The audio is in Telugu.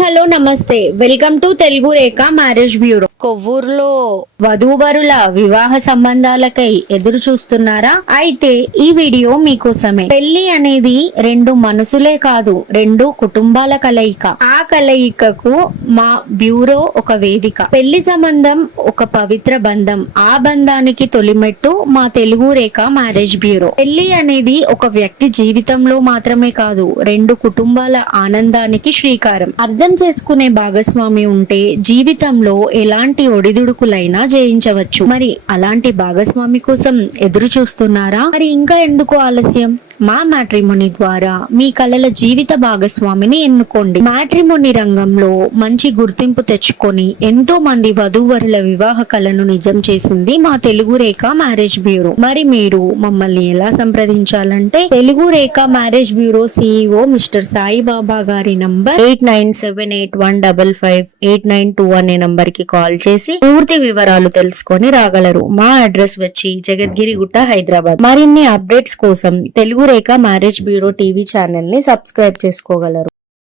హలో నమస్తే, welcome to Telugu Rekha marriage bureau. కొవ్వూరులో వధూవరుల వివాహ సంబంధాలకై ఎదురు చూస్తున్నారా? అయితే ఈ వీడియో మీకోసమే. పెళ్లి అనేది రెండు మనసులే కాదు, రెండు కుటుంబాల కలయిక. ఆ కలయికకు మా బ్యూరో ఒక వేదిక. పెళ్లి సంబంధం ఒక పవిత్ర బంధం. ఆ బంధానికి తొలిమెట్టు మా తెలుగు రేఖ మ్యారేజ్ బ్యూరో. పెళ్లి అనేది ఒక వ్యక్తి జీవితంలో మాత్రమే కాదు, రెండు కుటుంబాల ఆనందానికి శ్రీకారం. అర్థం చేసుకునే భాగస్వామి ఉంటే జీవితంలో ఎలాంటి ఒడిదుడుకులైనా జయించవచ్చు. మరి అలాంటి భాగస్వామి కోసం ఎదురు చూస్తున్నారా? మరి ఇంకా ఎందుకు ఆలస్యం? మా మ్యాట్రిమోనీ ద్వారా మీ కలల జీవిత భాగస్వామిని ఎన్నుకోండి. మ్యాట్రిమోనీ రంగంలో మంచి గుర్తింపు తెచ్చుకొని ఎంతో మంది వధూవరుల వివాహ కలను నిజం చేసింది మా తెలుగు రేఖ మ్యారేజ్ బ్యూరో. మరి మీరు మమ్మల్ని ఎలా సంప్రదించాలంటే Telugu Rekha marriage bureau CEO mister Saibaba గారి నంబర్ 8978155892 అనే నంబర్ కి కాల్ చేసి పూర్తి వివరాలు తెలుసుకొని రాగలరు. మా అడ్రస్ వచ్చి జగద్గిరి గుట్ట, హైదరాబాద్. మరిన్ని అప్డేట్స్ కోసం Telugu Rekha marriage bureau TV channel ని సబ్స్క్రైబ్ చేసుకోగలరు.